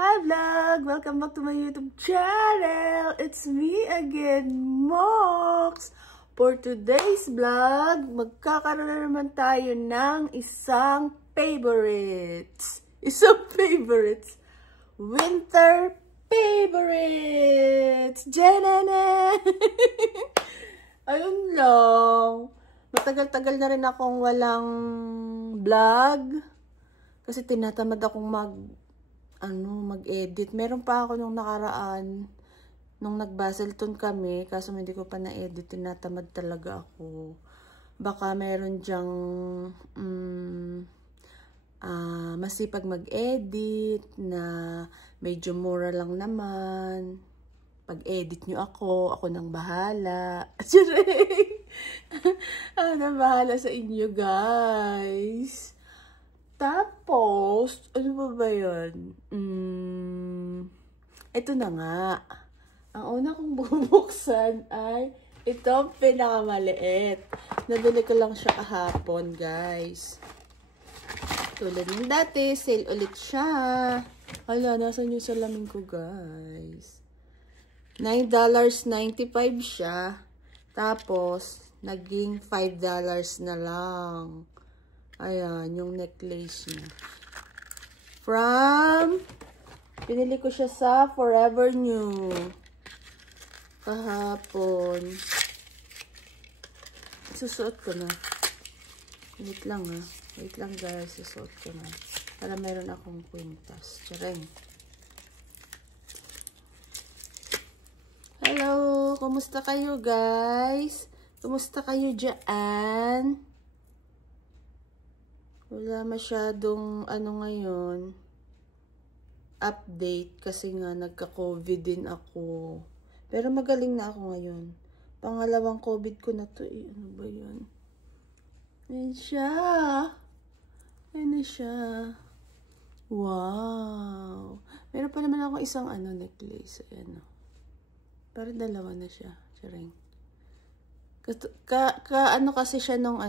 Hi vlog! Welcome back to my YouTube channel! It's me again, Mox! For today's vlog, magkakaroon na naman tayo ng isang favorites! Winter favorites! Janana! Ayun lang. Matagal-tagal na rin akong walang vlog. Kasi tinatamad akong mag-edit. Meron pa ako nung nakaraan, nung nag-Baselton kami, kaso hindi ko pa na-edit, tinatamad talaga ako. Baka meron dyang masipag mag-edit, na medyo mura lang naman. Pag-edit nyo ako nang bahala. Ako nang bahala sa inyo, guys. Tapos, ano ba yun? Ito na nga. Ang una kong bubuksan ay itong pinakamaliit. Nabili ko lang siya kahapon, guys. Tulad ng dati, sale ulit siya. Hala, nasan yung salamin ko, guys? $9.95 siya. Tapos, naging $5 na lang. Ayan, yung necklace niya. Pinili ko siya sa Forever New. Kahapon. Susuot ko na. Wait lang Wait lang guys, susuot ko na. Para meron akong kwintas. Tsaring. Hello! Kumusta kayo guys? Kumusta kayo dyan? Wala masyadong ngayon update kasi nga nagka-COVID din ako. Pero magaling na ako ngayon. Pangalawang COVID ko na to eh. Ano ba yun? Ayan siya. Ayan na siya. Wow. Meron pa naman ako isang necklace. Ayan o. Parang dalawa na siya. Charing. Kasi siya nung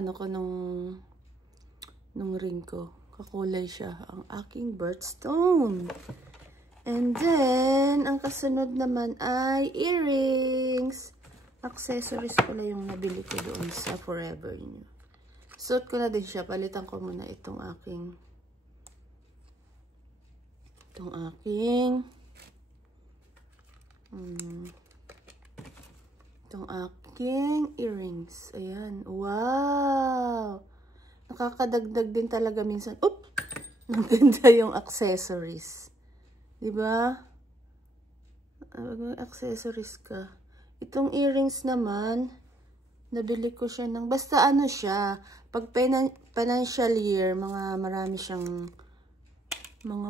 nung ring ko. Kakulay siya. Ang aking birthstone. And then, ang kasunod naman ay earrings. Accessories pala yung nabili ko doon sa Forever New. Suot ko na din siya. Palitan ko muna itong aking earrings. Ayan. Wow! Nakakadagdag din talaga minsan. Maganda yung accessories. Diba? Accessories ka. Itong earrings naman, nabili ko siya ng, basta siya, pag financial year, marami siyang, mga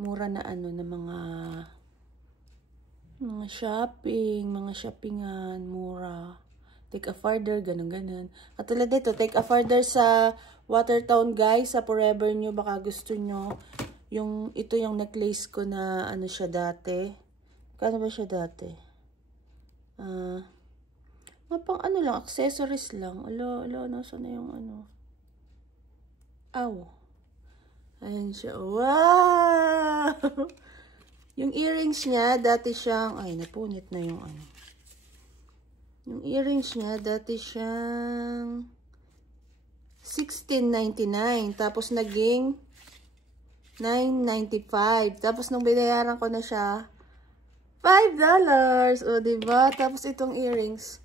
mura na mga shopping, mga shoppingan, mura. Take a farther, ganun. Katulad dito, take a farther sa Watertown, guys, sa Forever New. Baka gusto nyo. Ito yung necklace ko na siya dati. Kano ba siya dati? Pang lang, accessories lang. Alo, nasa na yung Aw. Ayan siya. Wow! Yung earrings niya, dati siyang, ay, napunit na yung Yung earrings niya, dati siyang $16.99. Tapos naging $9.95. Tapos nung binayaran ko na siya, $5. O, diba? Tapos itong earrings,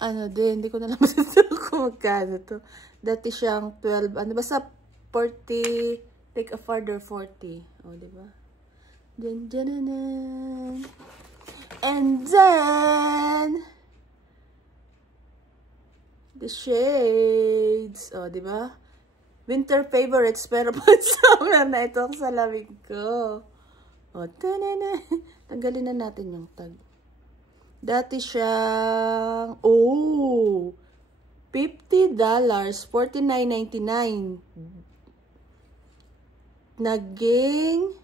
hindi ko na lang masasalo kung magkano to. Dati siyang 12, basta 40, take a farther 40. O, diba? And then, the shades. O, diba? Winter favorites. Pero pag summer na itong salamin ko. O, tanggalin na natin yung tag. Dati siyang, $50. $49.99. Naging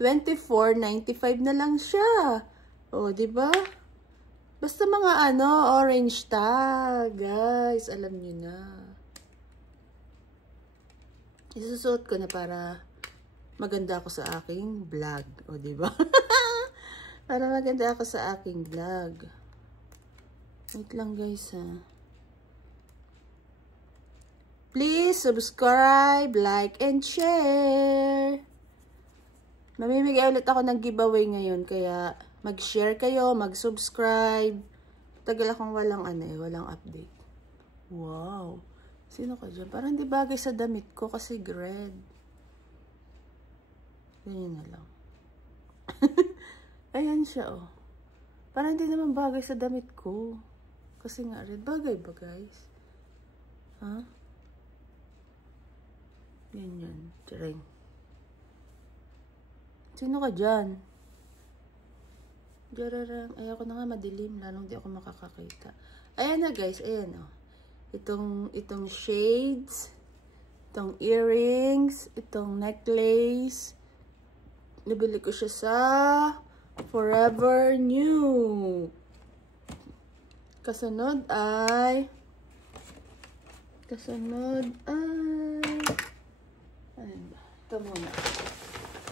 $24.95 na lang siya. O, diba? Basta mga orange tag, guys. Alam niyo na. Isusuot ko na para maganda ako sa aking vlog. O, diba? Para maganda ako sa aking vlog. Wait lang guys ha. Please subscribe, like, and share. Mamimigay ulit ako ng giveaway ngayon. Kaya mag-share kayo, mag-subscribe. Tagal akong walang walang update. Wow. Sino ka dyan? Parang hindi bagay sa damit ko kasi red. Ganyan na lang. Ayan siya oh. Parang hindi naman bagay sa damit ko. Kasi nga red. Bagay ba guys? Ha? Ganyan. Tring. Sino ka dyan? Jararang. Ayoko na nga madilim. Lalong di ako makakakita. Ayan na guys. Ayan o. Itong shades. Itong earrings. Itong necklace. Nabili ko siya sa Forever New. Kasunod ay ayun ba? Ito muna.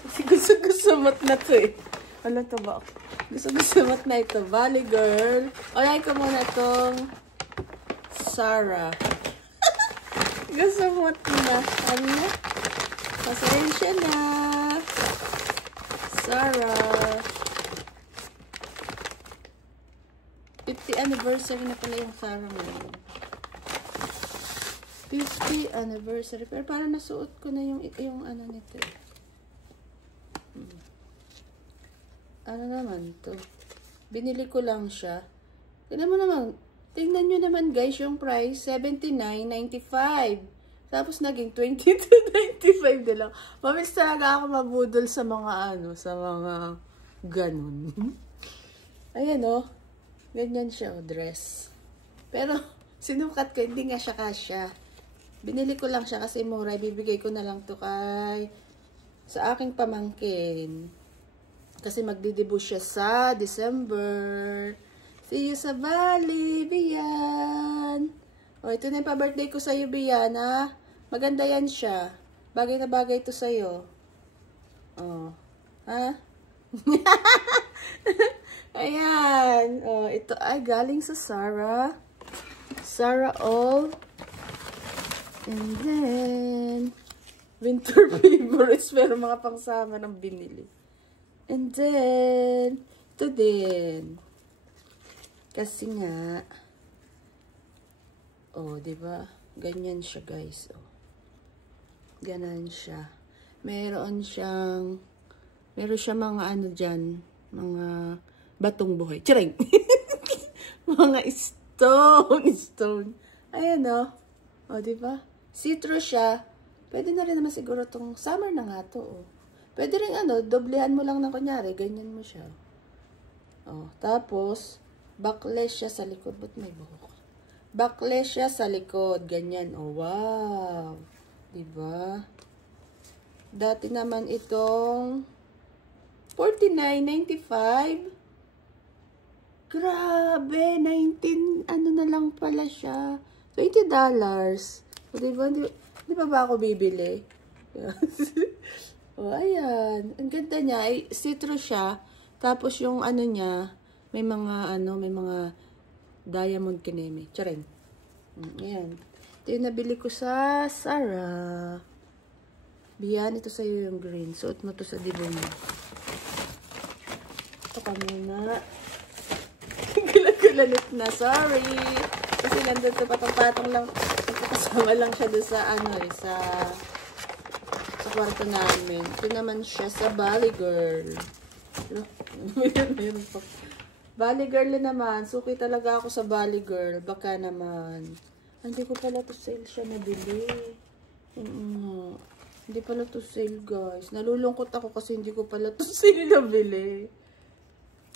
Kasi gusto mat na to eh. Wala ito ba? Gusto mat na ito. Valley Girl. Unahin ko muna itong Sarah. Gusto mat na. Ano? Pasensya na. Sarah. 50th anniversary na pala yung Sarah ngayon. 50th anniversary. Pero parang nasuot ko na yung ano nito. Ano naman to? Binili ko lang siya. Tingnan mo naman. Tingnan nyo naman guys yung price. $79.95. Tapos naging $22.95 na lang. Mamiss talaga ako mabudol sa mga sa mga ganun. Ayan o. Ganyan siya o, dress. Pero, sinukat ko, hindi nga siya kasya. Binili ko lang siya kasi mura. Bibigay ko na lang to sa aking pamangkin. Kasi magdidebut siya sa December. See you sa Bali, Bian. O, ito na yung pa-birthday ko sa'yo, Bian, ha? Maganda yan siya. Bagay na bagay to sa'yo. O, ha? Ayan. Oh, ito ay galing sa Sarah. Sarah All. And then, winter favorites. Pero mga pangsama ng binili. And then, ito din. Kasi nga, oh, diba? Ganyan siya, guys. Oh. Ganan siya. Meron siyang mga ano dyan, mga batong buhay. Tsaring! Mga stone. Ayan o. O, diba? Citrus siya. Pwede na rin naman siguro itong summer na nga to. O. Pwede rin doblehan mo lang ng kunyari. Ganyan mo siya. O, tapos, backless siya sa likod. Ba't may buhok? Backless siya sa likod. Ganyan. O, wow. Diba? Dati naman itong $49.95. Grabe, 19, ano na lang pala siya. $20. O, diba? Di ba ako bibili? O, ayan. Ang ganda niya. Ay, citrus siya. Tapos yung ano niya, may mga diamond kineme. Tsaring. Ayan. Ito yung nabili ko sa Sarah. Biyan, ito sa'yo yung green. Suot mo to sa dibong mo. Ito ka muna. Kulanit na. Sorry. Kasi nandun ito patong-patong lang. Nagkakasama lang siya doon sa sa kwarto namin. Ito naman siya sa Bali Girl. Meron pa. Bali Girl na naman. Suki talaga ako sa Bali Girl. Baka naman. Hindi ko pala to sale siya nabili. Hindi pala to sale, guys. Nalulungkot ako kasi hindi ko pala to sale nabili.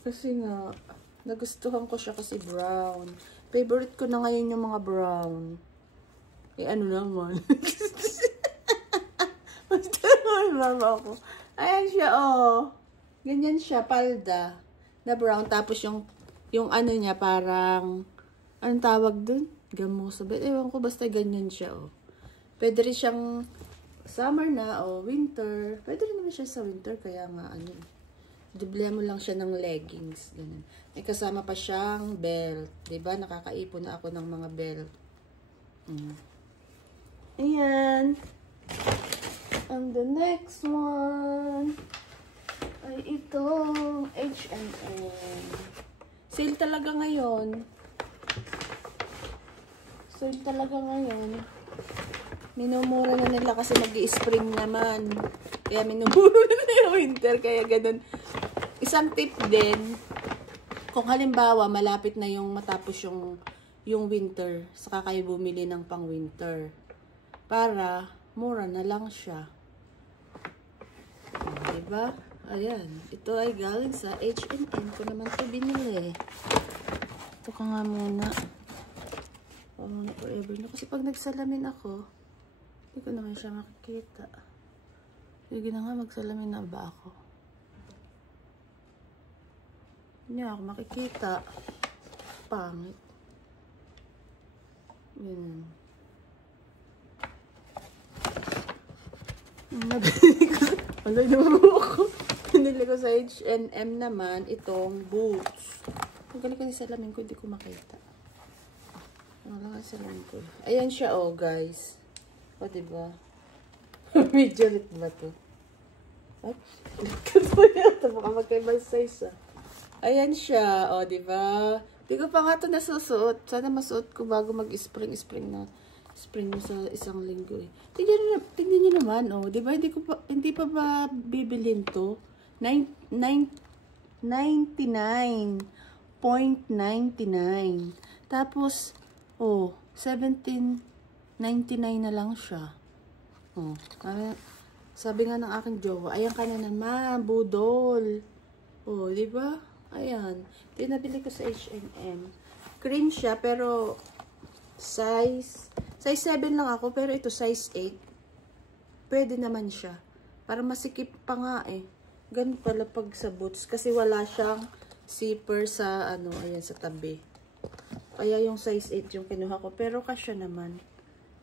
Kasi nga, nagustuhan ko siya kasi brown. Favorite ko na ngayon yung mga brown. Eh, ano naman. Mama ako. Ayan siya, oh. Ganyan siya, palda. Na brown. Tapos yung ano niya, parang, anong tawag dun? Gamusa. Ewan ko, basta ganyan siya, oh. Pwede rin siyang summer na o winter. Pwede rin naman siya sa winter, kaya nga ano, duble mo lang siya ng leggings. Ganun. May kasama pa siyang belt. Diba? Nakakaipon na ako ng mga belt. Ayan. And the next one ay itong H&M. Sale talaga ngayon. Sale talaga ngayon. Minumura na nila kasi mag-i-spring naman. Kaya minumura na yung winter. Kaya ganun. Isang tip din, kung halimbawa malapit na yung matapos yung winter, saka kayo bumili ng pang winter. Para mura na lang siya. Diba? Ayan. Ito ay galing sa H&M. Ko naman ito binili. Ito ka nga muna. Muna forever na. Kasi pag nagsalamin ako, hindi ko naman siya makikita. Sige na nga, magsalamin na ba ako? Hindi ako makikita. Pangit. Yan. Nabili ko. Alay naman ako. Pinili ko sa H&M naman itong boots. Ang galing ko ni salamin ko, hindi ko makita. Wala nga salamin ko. Ayan siya, oh, guys. O, diba? Medyo lit ba to? Ay, kasi ito. Baka magkaibang size, ah. Ayan siya, o, diba? Hindi ko pa nga ito nasusuot. Sana masuot ko bago mag-spring na. Spring mo sa isang linggo, eh. Tignan nyo naman, oh. Diba? Hindi pa ba bibilhin to? 99.99. Tapos, oh, 17.99 na lang siya. Oh, sabi nga ng aking jowa, ayan ka na naman, budol. Oh, di ba? Ayan. Ito yung nabili ko sa H&M. Cream siya, pero size 7 lang ako, pero ito size 8. Pwede naman siya. Para masikip pa nga, eh. Ganun pala pag sa boots. Kasi wala siyang zipper sa, ano, ayan, sa tabi. Kaya yung size 8 yung kinuha ko. Pero kasya naman.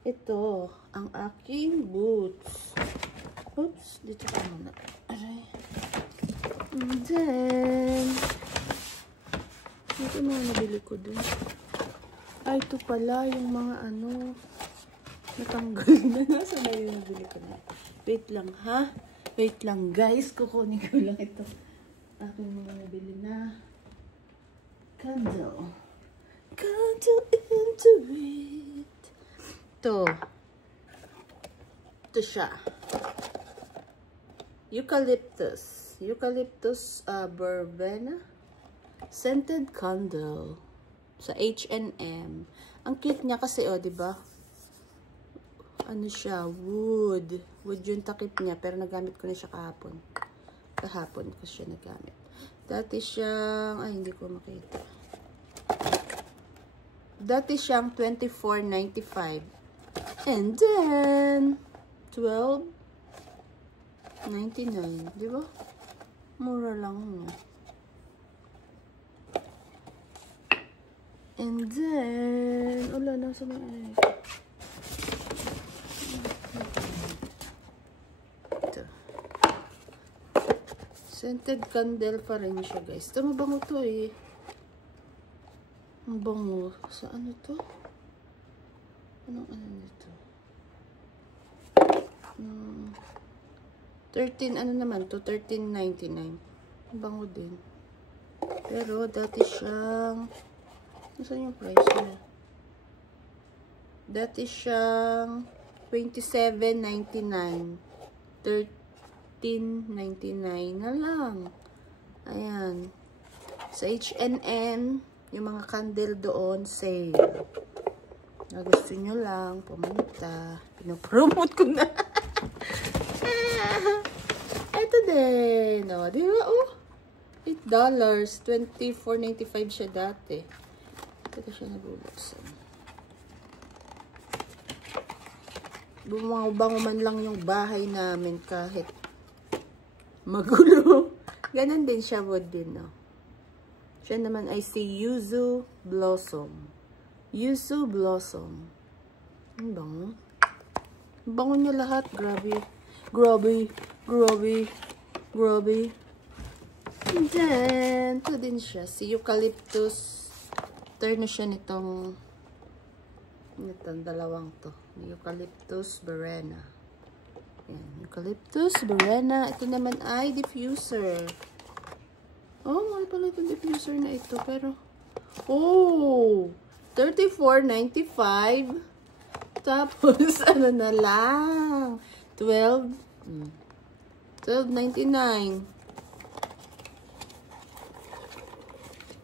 Ito, ang aking boots. Oops, dito ka muna. Aray. And then, ito mga nabili ko dun. Ay, ito pala yung mga ano, natanggal na. Nasa na yung nabili ko na. Wait lang, ha? Wait lang, guys. Kukunin ko lang ito. Aking mga nabili na candle. Candle into it. Ito. Ito siya. Eucalyptus. Eucalyptus verbena. Scented candle. Sa H&M. Ang cute niya kasi, oh, diba? Ano siya? Wood. Wood yung takip niya. Pero nagamit ko na siya kahapon. Kahapon ko siya nagamit. Dati siyang, ay, hindi ko makita. Dati siyang $24.95. And then, $12.99. Diba? Mura lang niya. And then, wala na sa mga ito. Scented candle pa rin siya, guys. Ito, mabango to, eh. Mabango. Sa ano to? Anong ano nito? 13, ano naman to? $13.99. Mabango din. Pero, dati siyang saan yung price niya? Dati siyang $27.99. $13.99 na lang. Ayan. Sa H&M, yung mga candle doon, sale. Na gusto nyo lang, pumunta. Pinopromote ko na. Ito din. O, di ba? Oh, $8. $24.95 siya dati. Ito siya nabubuksan. Bumango man lang yung bahay namin kahit magulo. Ganon din siya, wood din, no? Siya naman ay si Yuzu Blossom. Yuzu Blossom. Ano ba? Bango niya lahat. Grabe. Grabe. Grabe. Grabe. And then, ito din siya. Si Eucalyptus. Turn na siya nitong dalawang to. Eucalyptus Verena. Yan. Eucalyptus Verena. Ito naman ay diffuser. Oh, mahal pala itong diffuser na ito. Pero, oh! $34.95. Tapos, ano na lang? $12.99.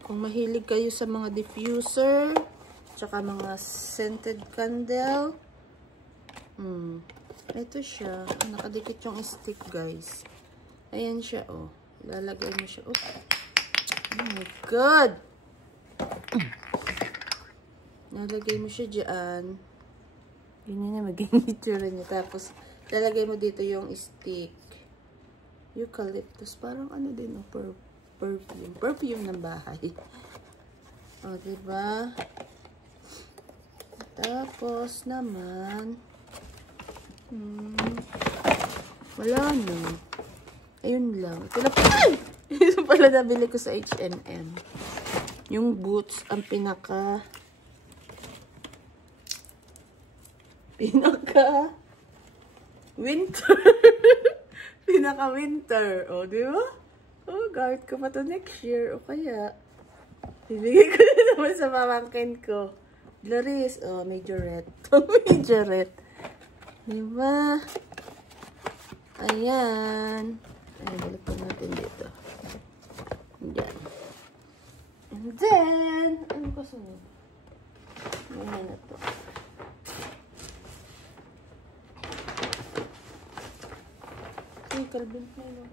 Kung mahilig kayo sa mga diffuser, tsaka mga scented candle, ito siya. Nakadikit yung stick, guys. Ayan siya, oh. Lalagay mo siya. Oh my God! Lalagay mo siya dyan. Ganyan na maging itsura niya. Tapos, lalagay mo dito yung stick. Eucalyptus. Parang ano din, oh, perfume. Perfume ng bahay. O, diba? Tapos naman, wala na. Ayun lang. Ito na pala. Ito pala nabili ko sa H&M. Yung boots, ang pinaka winter. Pinaka winter. O, di ba? O, gamit ko pa to next year. O kaya, bibigay ko na naman sa pamangkin ko. Gloris. O, majorette. Majorette. Di ba? Ayan. Ayan, balik po natin dito. Ayan. And then, ano pa sunod? Ayan na to. Ay, kalbin na yun.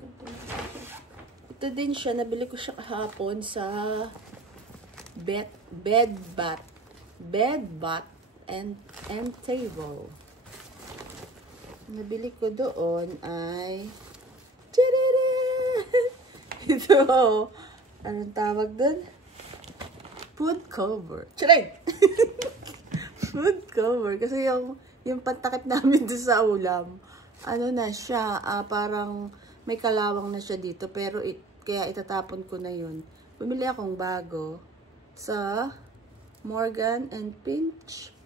Ito din siya. Nabili ko siya kahapon sa Bed Bath and Table. Nabili ko doon ay ito, anong tawag doon? Food cover. Charay! Food cover. Kasi yung pantakip namin doon sa ulam, ano na siya, parang may kalawang na siya dito. Pero kaya itatapon ko na yun. Bumili akong bago sa Morgan and Pinch.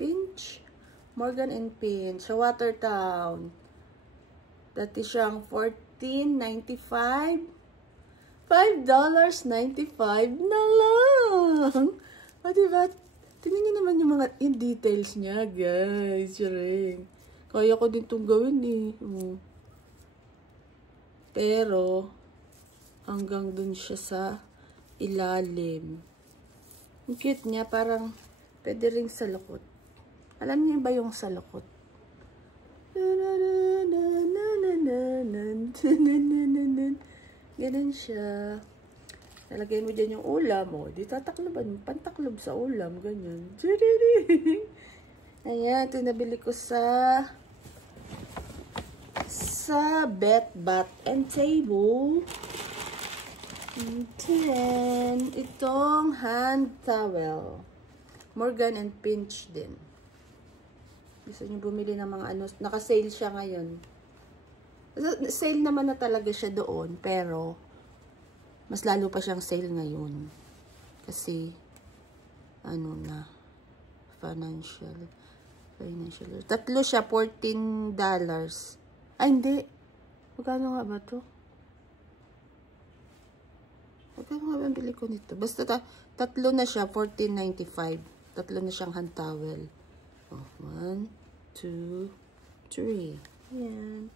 Morgan and Pinch. Sa Watertown. Dati siyang $14.95. $5.95 na lang. O, diba? Tingnan nyo naman yung details niya, guys. Sharing. Kaya ko din itong gawin, eh. Pero, hanggang dun siya sa ilalim. Ang cute niya, parang pwede ring salukot. Alam niyo ba yung salukot? Ganun siya. Nalagay mo dyan yung ulam mo. Di tatakloban. Pantaklob sa ulam. Ganyan. Ayan. Ito nabili ko sa Bed Bath and Table. And then, itong hand towel. Morgan and Pinch din. Gusto nyo bumili ng mga ano. Naka-sale siya ngayon. Sale naman na talaga siya doon. Pero, mas lalo pa siyang sale ngayon. Kasi, ano na, financial. Tatlo siya, $14. Ay, hindi. Magkano nga ba to? Magkano nga ba ang bili ko nito? Basta tatlo na siya, $14.95. Tatlo na siyang hand towel. Oh, 1, 2, 3. Ayan.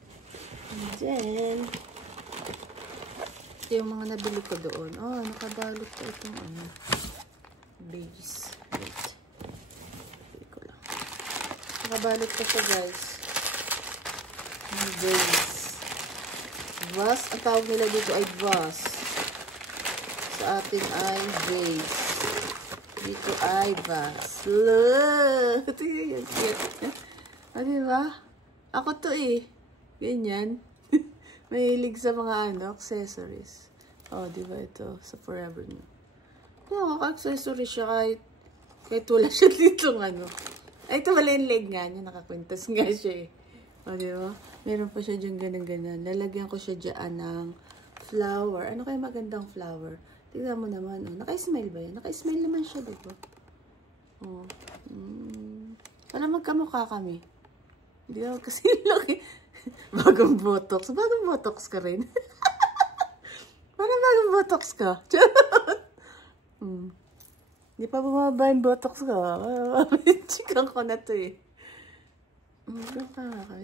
And then, ito yung mga nabili ko doon. Oh, nakabalot ko itong ano. Base. Wait. Bili ko lang. Nakabalot ko siya, guys. Base. Vase. Ang tawag nila dito ay vase. Sa atin ay base. Dito ay vase. Look! Ito yun. Ah, diba? Ako to eh. Ganyan. Mahilig sa mga ano, accessories. Oh, diba ito? Sa Forever New. Oh, accessories siya kahit wala siya dito ano. Ay, ito wala yung leg nga niya. Nakakwintas nga siya eh. O, diba? Meron pa siya dyan ganun-ganan. Lalagyan ko siya dyan ng flower. Ano kaya magandang flower? Tignan mo naman. Oh. Naka-smile ba yan? Naka-smile naman siya, diba? Oh. Para magkamukha kami. Hindi ako kasi laki. Bagong botox. Bagong botox ka rin. Parang bagong botox ka. Hindi pa bumaba yung botox ka. Chikan ko na to eh.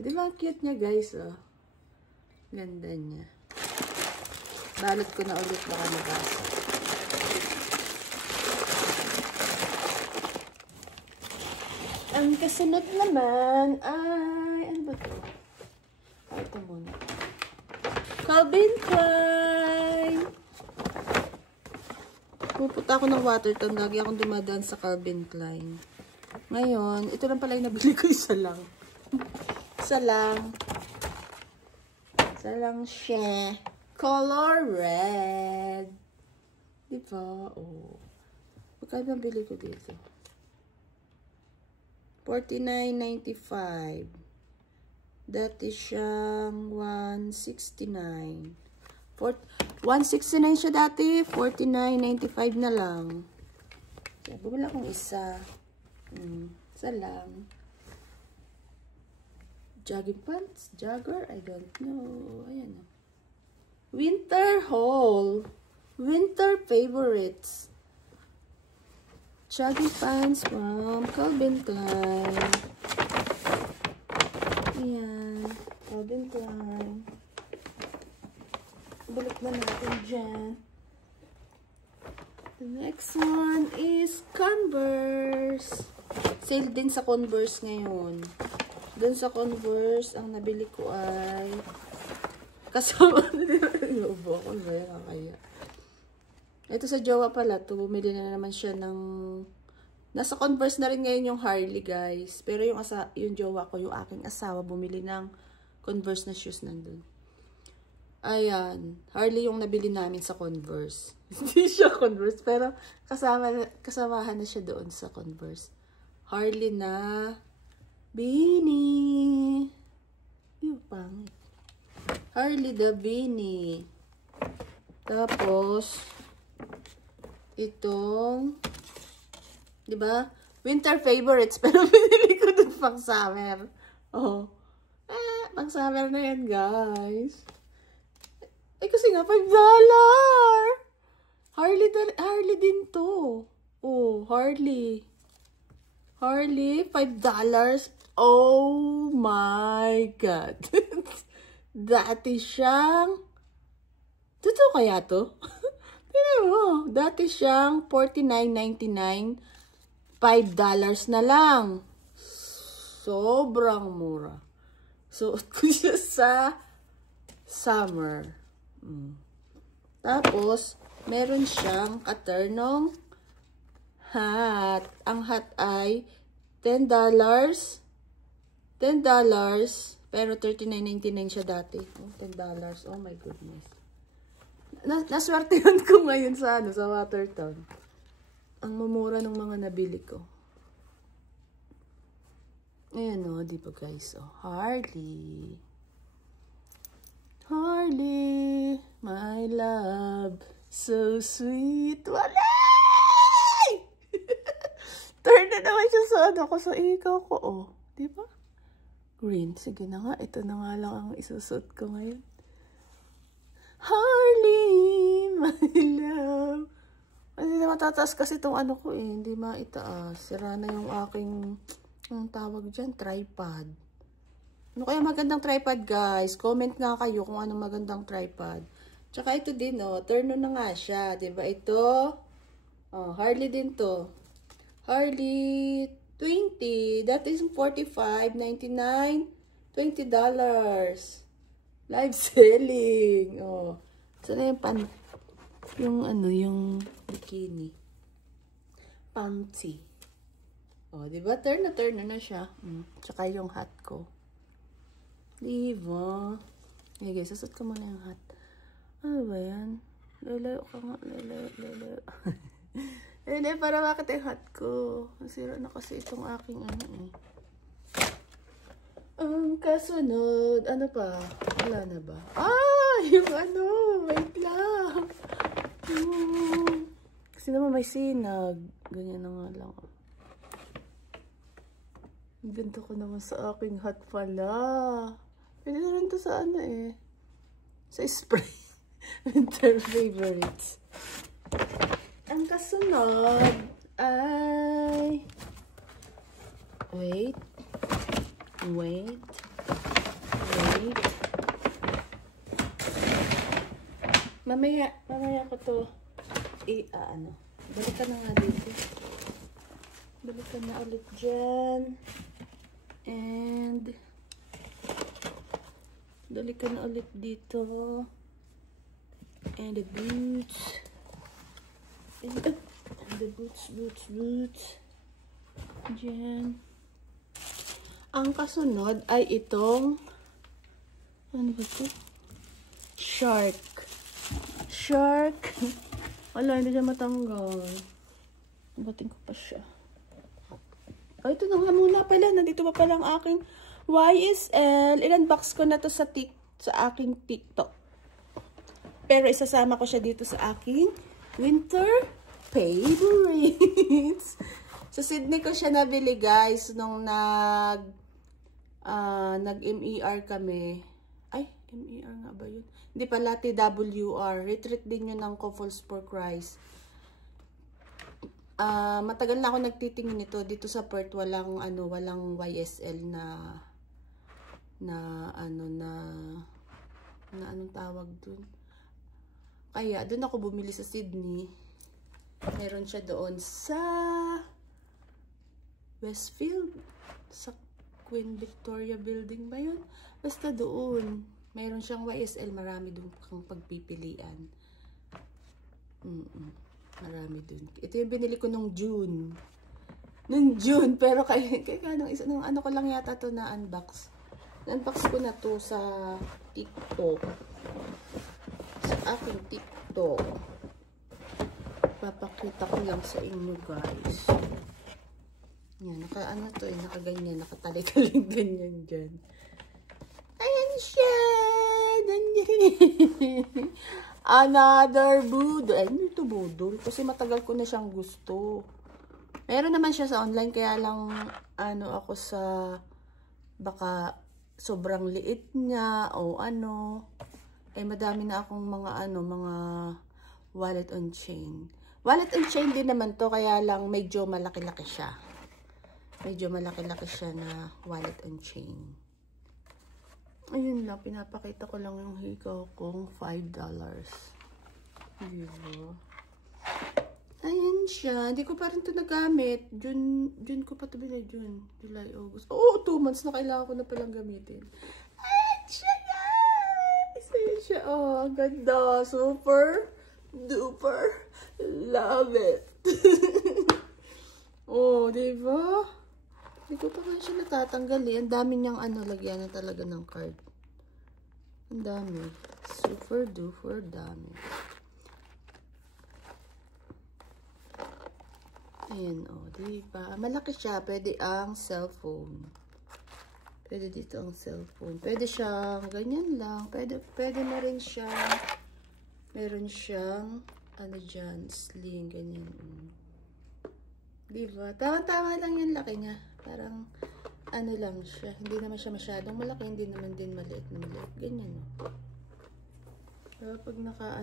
Di ba cute niya guys? Oh. Ganda niya. Balot ko na ulit baka nabasa. Ang kasunod naman ay ano ba to? Ito muna. Calvin Klein. Pupunta ako ng Watertown. Lagi akong dumadaan sa Calvin Klein. Ngayon, ito lang pala yung nabili ko. Isa lang. Isa lang. Isa lang siya. Color red. Diba? Oh. Magkano nabili ko dito? $49.95. Dati siyang $169. $169 siya dati. $49.95 na lang. Kaya bumila akong isa. Isa lang. Jogging pants? Jogger? I don't know. Ayan. Winter haul. Winter favorites. Jogging pants from Calvin Klein. Ayan. Calvin Klein. Balik na natin dyan. The next one is Converse. Sale din sa Converse ngayon. Doon sa Converse, ang nabili ko ay kasama. Naubo ako. Kaya. Ito sa jowa pala. Bumili na naman siya ng nasa Converse na rin ngayon yung Harley guys. Pero yung jowa ko, yung aking asawa, bumili ng Converse na shoes nandun. Ayan. Harley yung nabili namin sa Converse. Hindi siya Converse. Pero kasamahan na siya doon sa Converse. Harley na beanie. Yung pangit. Harley the beanie. Tapos, itong, diba? Winter favorites. Pero binili ko dun pang summer. Oh. Pang summer na yan, guys. Eh, kasi nga, $5. Harley din to. Oh, Harley. Harley, $5. Oh my God. Dati siyang, totoo kaya to? Tignan mo, dati siyang $49.99. $5 na lang. Sobrang mura. So, siya sa summer. Tapos, meron siyang katernong hat. Ang hat ay $10. Pero $39.99 siya dati. Oh, $10. Oh my goodness. Naswertehan ko ngayon sa Watertown. Ang mumura ng mga nabili ko. Ayan o, di ba guys? Oh, Harley. Harley, my love, so sweet. Walay! Turn na naman siya sa sa ikaw ko, oh. Diba? Green. Sige na nga, ito na nga lang ang isusot ko ngayon. Harley, my love. Hindi na matataas kasi itong ko eh. Hindi maitaas. Sira na yung aking, ang tawag dyan, tripod. Ano kaya magandang tripod, guys? Comment nga kayo kung anong magandang tripod. Tsaka ito din, oh. Turn on na nga siya. Diba? Ito. Oh, Harley din to. Harley 20. That is $45.99. $20. Live selling. Oh. Sana yung bikini. Panty. Oh, diba? Turn na siya. Tsaka yung hat ko. Diba? Okay guys, susot ko muna yung hat. Ano ba yan? Lalayo ka nga. Lalayo. Lalayo, para bakit yung hat ko? Nasira na kasi itong aking eh. Ang kasunod, ano pa? Wala na ba? Ah, yung ano, wait lang. Kasi naman may sinag. Ganyan na nga lang. Ang ganda ko naman sa aking hat pala. Pwede na rin to sa ano eh. Sa spray. Winter favorites. Ang kasunod ay... Wait. Mamaya ko to ano. Balik ka na nga dito. Balik ka na ulit dyan. And balik ka na ulit dito. And the boots. And the boots. Dyan. Ang kasunod ay itong ano ba ito? Shark. Wala, hindi siya matanggal. Bating ko pa siya. Oh, ito na nga muna pala. Nandito pa pala ang aking YSL. Ilan-box ko na to sa aking TikTok. Pero isasama ko siya dito sa aking winter favorites. Sa Sydney ko siya nabili, guys, nung nag-MER kami. Ay, MER nga ba yun? Hindi pala, TWR. Retreat din yun ng Couples for Christ. Matagal na ako nagtitingin nito. Dito sa Perth, walang YSL na anong tawag dun. Kaya, dun ako bumili sa Sydney. Meron siya doon sa Westfield. Sa Queen Victoria Building ba yun? Basta doon. Mayroon siyang YSL. Marami doon kang pagpipilian. Marami doon. Ito yung binili ko nung June. Pero kaya nung ano ko lang yata to na unbox. Na-unbox ko na to sa TikTok. Sa aking TikTok. Papakita ko lang sa inyo, guys. Yan, nakaganyan, nakatali-taling ganyan dyan. Ayan siya! Another budol. Ay, ito budol. Kasi matagal ko na siyang gusto. Meron naman siya sa online, kaya lang, ako sa, baka sobrang liit niya, o madami na akong mga wallet on chain. Wallet on chain din naman to, kaya lang medyo malaki-laki siya. Na wallet on chain. Ayun lang, pinapakita ko lang yung hikaw kong $5. Diba? Ayan siya. Hindi ko pa rin ito nagamit. June ko pa ito binay. June, July, August. Oo, 2 months na kailangan ko na palang gamitin. Ayan siya, guys! Ayan siya. Oh, ang ganda. Super duper. Love it. Oh, diba? Hindi ko pa nga siya natatanggal eh. Ang dami niyang lagyan na talaga ng card. Ang dami. Super duper dami. Ayan o, diba? Malaki siya. Pwede ang cellphone. Pwede dito ang cellphone. Pwede siyang ganyan lang. Pwede na rin siyang meron siyang dyan, sling, ganyan. Diba? Tama lang yung laki niya. Parang, lang siya. Hindi naman siya masyadong malaki, hindi naman din maliit na maliit. Ganyan, Pero pag ka,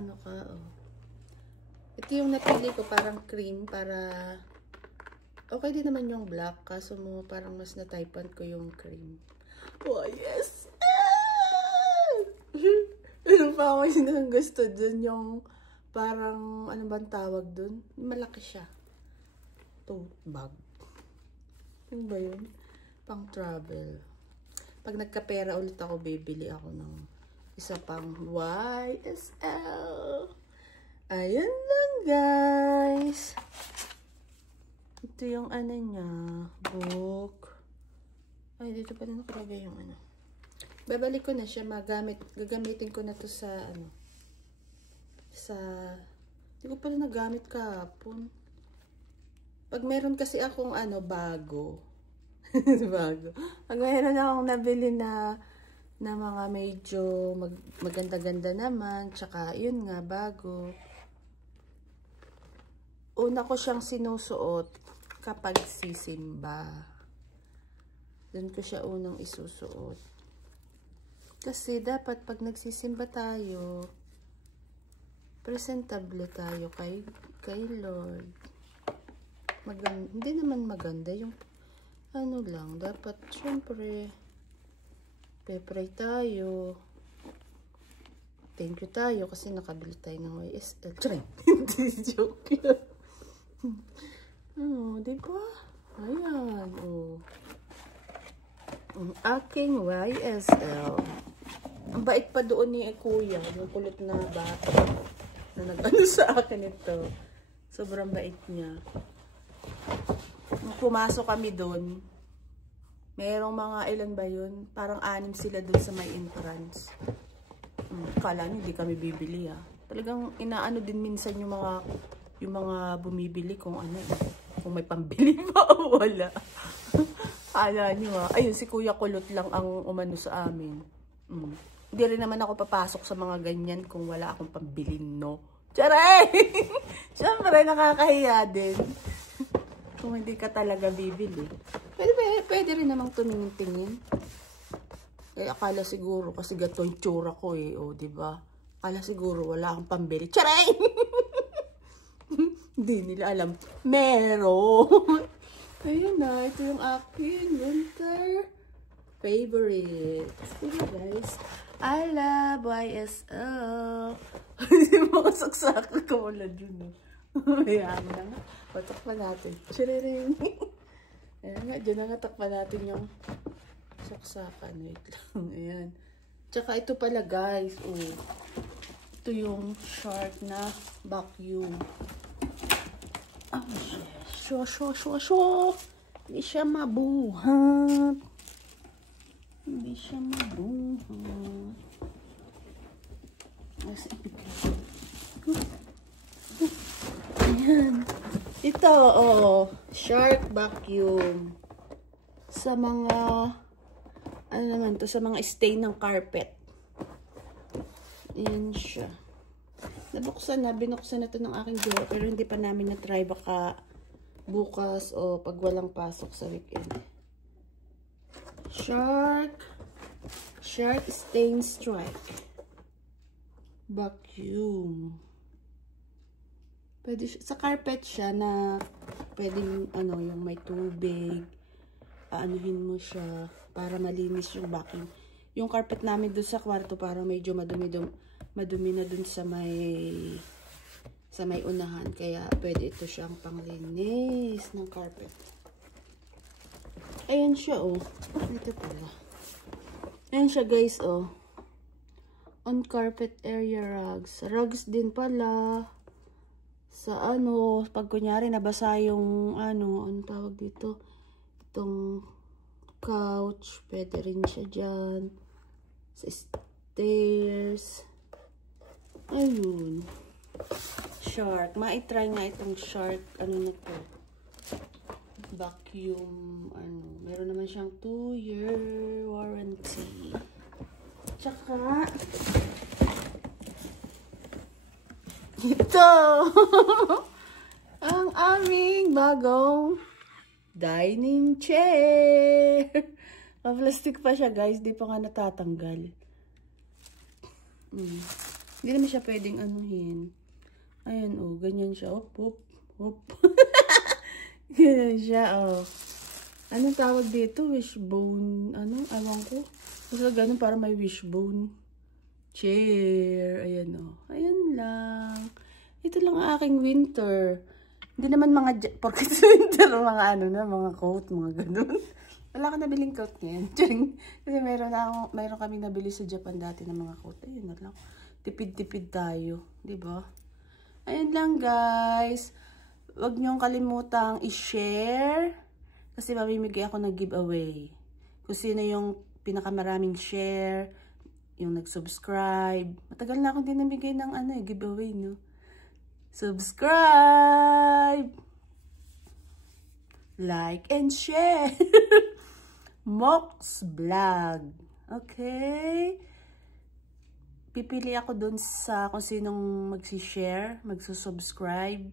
Ito yung napili ko, parang cream, para, okay din naman yung black, kaso mo, parang mas na-typean ko yung cream. Oh, yes! Pero pa ako yung gusto dun, yung, parang, ano bang tawag dun? Malaki siya. Tote bag. Ano ba yun? Pang travel. Pag nagkapera ulit ako, bibili ako ng isa pang YSL. Ayan lang, guys. Ito yung niya. Book. Ay, dito pa rin nakalagay yung Babalik ko na siya. Gagamitin ko na to sa hindi ko pa rin nagamit kahapon. Pag meron kasi akong bago, Bago. Pag mayroon akong nabili na mga medyo maganda-ganda naman, tsaka yun nga, bago. Una ko siyang sinusuot kapag sisimba. Doon ko siya unang isusuot. Kasi dapat pag nagsisimba tayo, presentable tayo kay Lord. Hindi naman maganda yung ano lang, dapat syempre pe-pray tayo. Thank you tayo kasi nakabili tayo ng YSL. Try. Hindi, joke lang. Diba? Ayan, ang aking YSL. Ang bait pa doon ni Kuya, yung kulot na bata na nag-ano sa akin ito. Sobrang bait niya. Nung pumasok kami doon, merong mga ilan ba yun? Parang 6 sila doon sa may entrance. Kala niyo hindi kami bibili Talagang inaano din minsan yung mga bumibili kung ano, kung may pambili pa o wala. Kala niyo ayun si Kuya Kulot lang ang umano sa amin. Hindi rin naman ako papasok sa mga ganyan kung wala akong pambilin, no? Tsaray! Siyempre nakakahiya din. Kung hindi ka talaga bibili. Pwede rin namang tumingin-tingin. Akala siguro, kasi gato yung tsura ko diba? Akala siguro wala akong pambili. Tsaray! Hindi nila alam. Meron! Ayun na, ito yung aking winter favorite. Diba guys? I love YSL. Yung mga saksaka ko wala dun. Ayan na nga. Patok pa natin. Chiriring. Ayan nga, dyan na nga takpa natin yung saksakan. Wait lang. Ayan. Tsaka ito pala guys. Ito yung shark na vacuum. Hindi siya mabuhat. Hindi siya mabuhat. Ayan. Ito, shark vacuum. Sa mga, ano naman to, sa mga stain ng carpet. Ayan siya. Binuksan na to ng aking jowa, pero hindi pa namin na-try, baka bukas o pag walang pasok sa weekend. Shark Stain Strike vacuum. Pwede sa carpet siya na pwedeng yung may tubig. Aanuhin mo siya para malinis yung vacuum. Yung carpet namin doon sa kwarto parang medyo madumi na dun sa may unahan, kaya pwede ito siyang panglinis ng carpet. Ayan siya ito pala. Ayan siya guys on carpet area rugs din pala sa pag kunyari nabasa yung anong tawag dito, itong couch, pwede rin siya dyan sa stairs. Ayun. Shark. Maitry nga itong shark. Ano na to? Vacuum. Meron naman siyang 2-year warranty. Tsaka, ito! Ang aming bagong dining chair. Plastic pa siya guys. Di pa nga natatanggal. Hindi naman siya pwedeng anuhin. Ayan, ganyan siya. Hop. Ganyan siya, Anong tawag dito? Wishbone. Awan ko. Basta ganun, para may wishbone. Chair. Ayan, Ayan lang. Ito lang ang aking winter. Hindi naman mga, porque sa winter, mga mga coat, mga ganun. Wala ka nabiling coat niyan. Kasi mayroon kami nabili sa Japan dati ng mga coat. Ayun na lang. Tipid-tipid tayo. Diba? Ayun lang guys. Huwag niyong kalimutang i-share. Kasi mamimigay ako ng giveaway. Kung sino yung pinakamaraming share. Yung nag-subscribe. Matagal na akong dinamigay ng giveaway, no? Subscribe! Like and share! Mox Vlog. Okay? Pipili ako dun sa kung sinong magsishare, magsusubscribe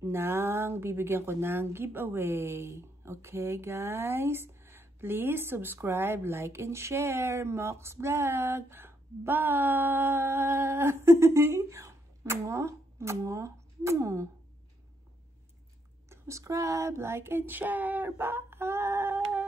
nang bibigyan ko ng giveaway. Okay, guys? Please subscribe, like, and share. Mox Vlog. Bye! Mwah, mwah, mwah. Subscribe, like, and share. Bye!